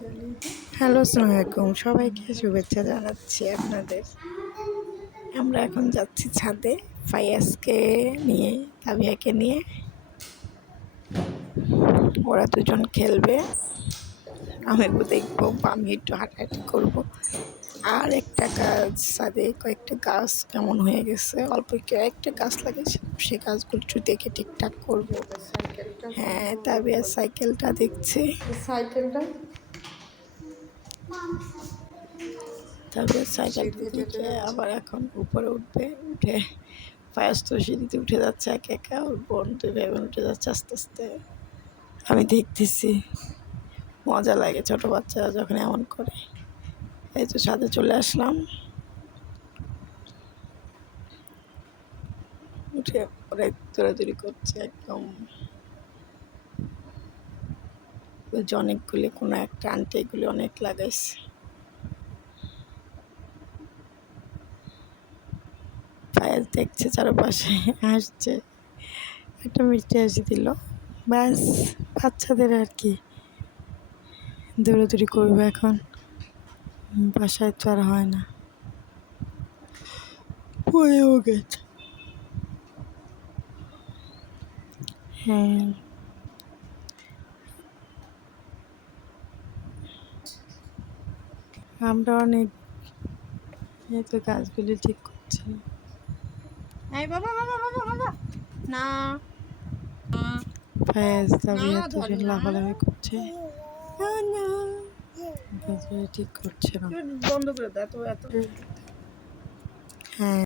Hello, আসসালামু আলাইকুম। সবাইকে শুভেচ্ছা জানাচ্ছি আপনাদের। আমরা এখন যাচ্ছি ছাদে ফাইয়াজকে নিয়ে, তাবিয়াকে নিয়ে। ওরা দুজন খেলবে, আমি দেখবো, আমি একটু হাঁটাহাঁটি করবো। আর একটা গাছ, ছাদে কয়েকটা গাছ কেমন হয়ে গেছে, অল্প কয়েকটা গাছ লাগিয়েছে, সে গাছগুলো একটু দেখে ঠিকঠাক করবো। হ্যাঁ, তাবিয়া সাইকেলটা দেখছি। তারপরে সাইকেল থেকে আবার এখন উপরে উঠবে, উঠে ফায়াজ তো সিঁড়িতে উঠে যাচ্ছে একা একা, ওর বোন দুই ভাই বোন উঠে যাচ্ছে আস্তে আস্তে। আমি দেখতেছি, মজা লাগে ছোট বাচ্চারা যখন এমন করে। এই তো ছাদে চলে আসলাম, উঠে ওরা দৌড়াদৌড়ি করছে একদম। অনেকগুলি, কোনো একটা আন্টি এগুলি অনেক লাগাইছে। ফায়াজ দেখছে চারপাশে, হাসছে, একটা মিষ্টি হাসি দিল। ব্যাস, বাচ্চাদের আর কি, দৌড়াদৌড়ি করবে এখন, বাসায় তো আর হয় না। পড়েও গেছে। হ্যাঁ, আমরা অনেক, এই তো গাছগুলি ঠিক করছি। এই বাবা বাবা বাবা বাবা, না ফায়াজ তাবিয়া দুজন লাফালাফি করছে, গাছগুলি ঠিক করছে না, বন্ধ করে দাও এত এত। হ্যাঁ।